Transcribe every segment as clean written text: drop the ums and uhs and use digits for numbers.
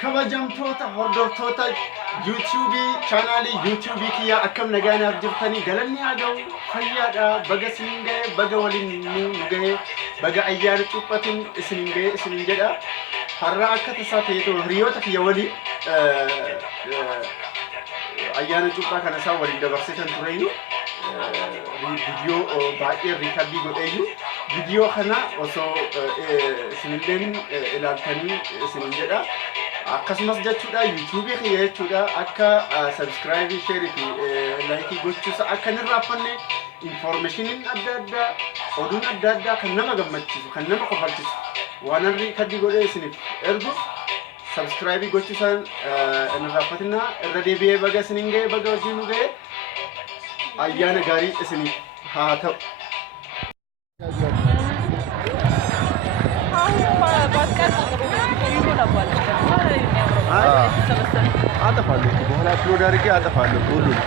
kabajamtoota hordoftoota YouTube channel YouTube kiyya akkam nagaanaaf jirtanii galanni haa ga'u fayyaadha baga isin ga'e baga waliin nu ga'e baga ayyaana cuuphatiin isin ga'e isin jedha har'a akka tasaa ta'eetu hiriyoota kiyya waliin ayyaana cuuphaa kana isaa waliin dabarsitan tureeyyu video baay'ee riikabii godheeyyu video kana osoo isinilleen ilaaltanii isin jedha akkasumas jechuudha YouTube kiyya jechuudha akka subscribe share fi like gochuusa akka nirraafanne information adda addaa oduun adda addaa kan nama gammachiisu kan nama qofalchisu waan arri kaddi godhee isiniif ergu subscribe gochuusan nirraafatina irra deebi'ee baga isinin ga'e baga wajjin nu ga'e ayyaana gaarii isiniif haa ta'u. አጠፋለሁ በኋላ አፕሎድ አድርጌ አጠፋለሁ ሁሉን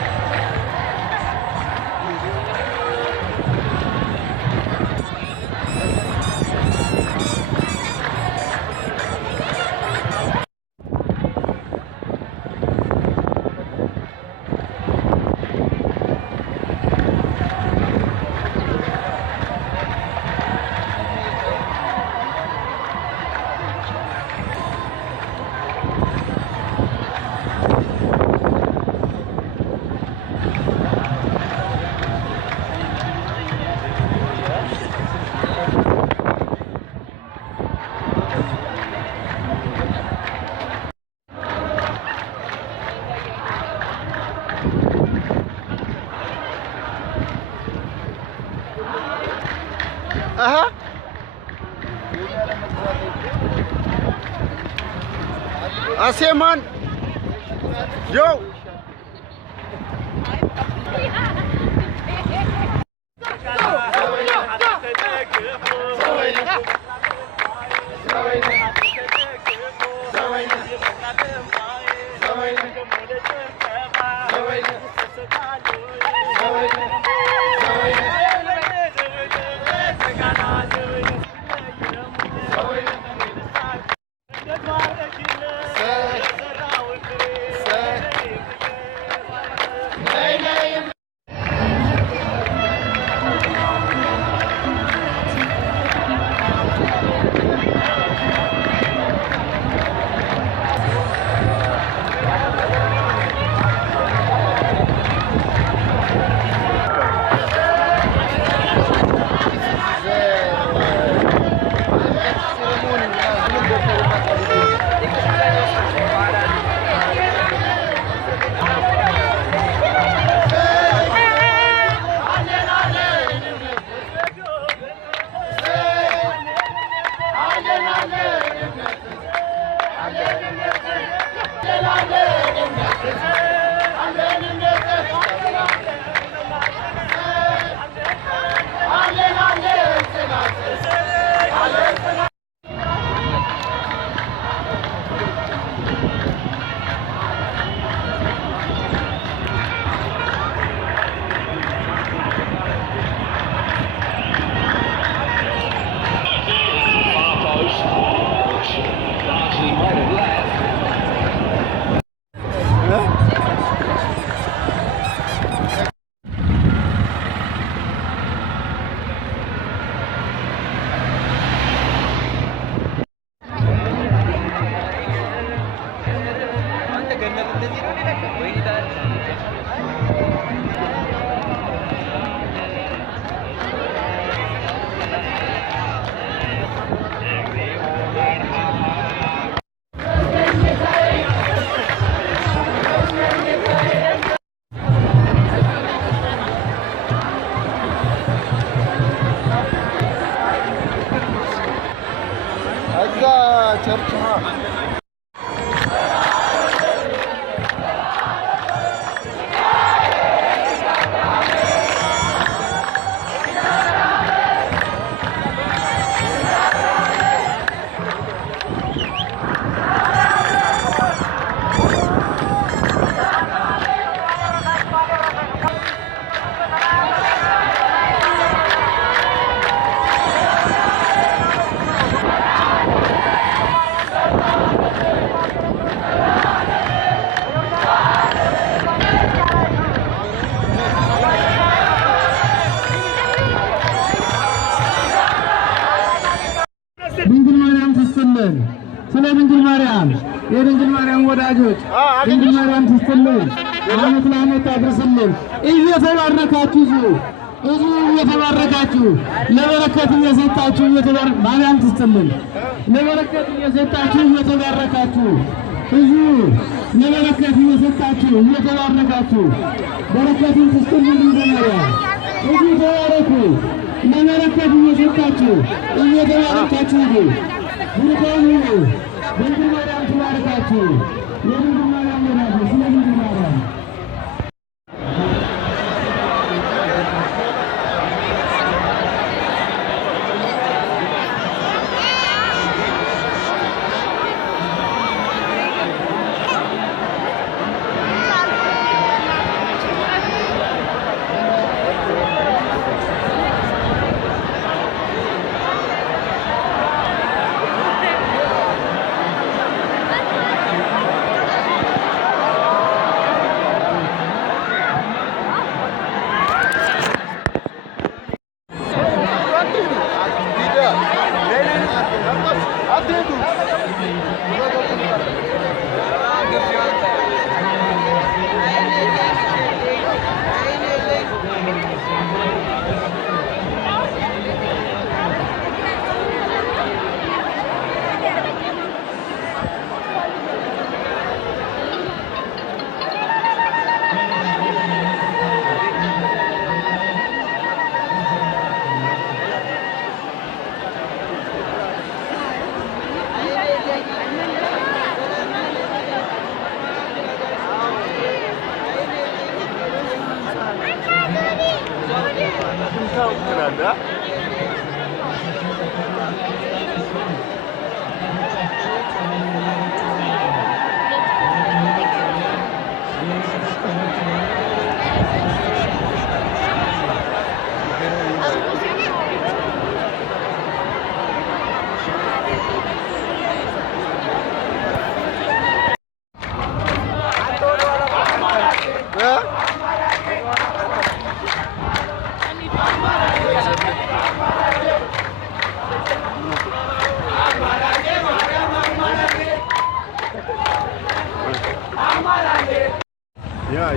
Aha. Aseman. Yo. የድንግል ማርያም ወዳጆች ድንግል ማርያም ትስጥልን፣ ዓመት ለዓመት ታድርስልን። እየተባረካችሁ እየተባረካችሁ ለበረከት እየሰጣችሁ ማርያም ትስጥልን። ለበረከት እየሰጣችሁ እየተባረካችሁ ለበረከት እየሰጣችሁ እየተባረካችሁ በረከትን ትስጥልን። ድንግል ማርያም ተባረኩ። ለበረከት እየሰጣችሁ እየተባረካችሁ ብሩካን ሁኑ። ድንግል ማርያም ትባርካችሁ። የድንግል ማርያም ወዳጆች ስለ ድንግል ማርያም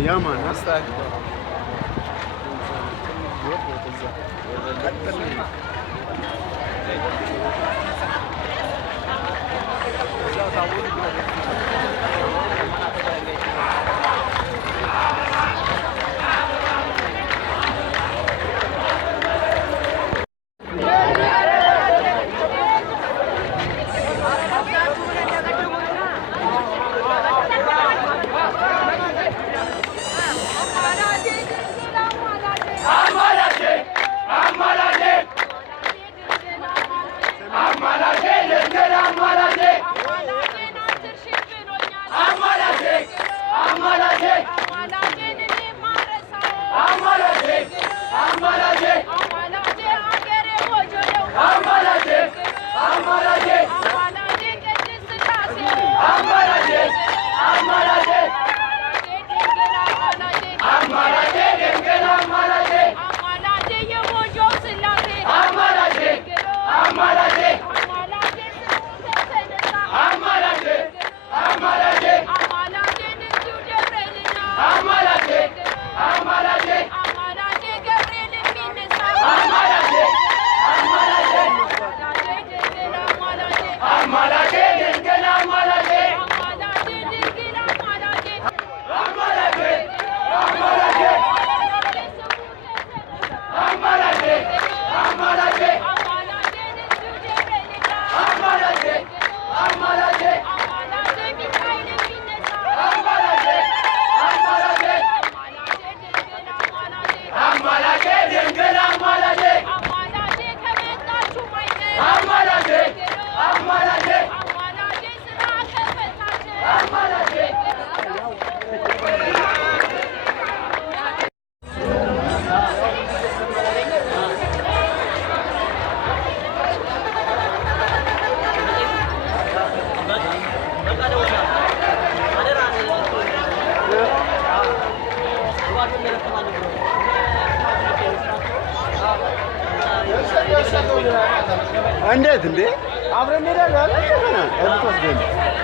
Ja, Mann, hast du. እንዴት እንዴ አብረን እንሄዳለን አይደል?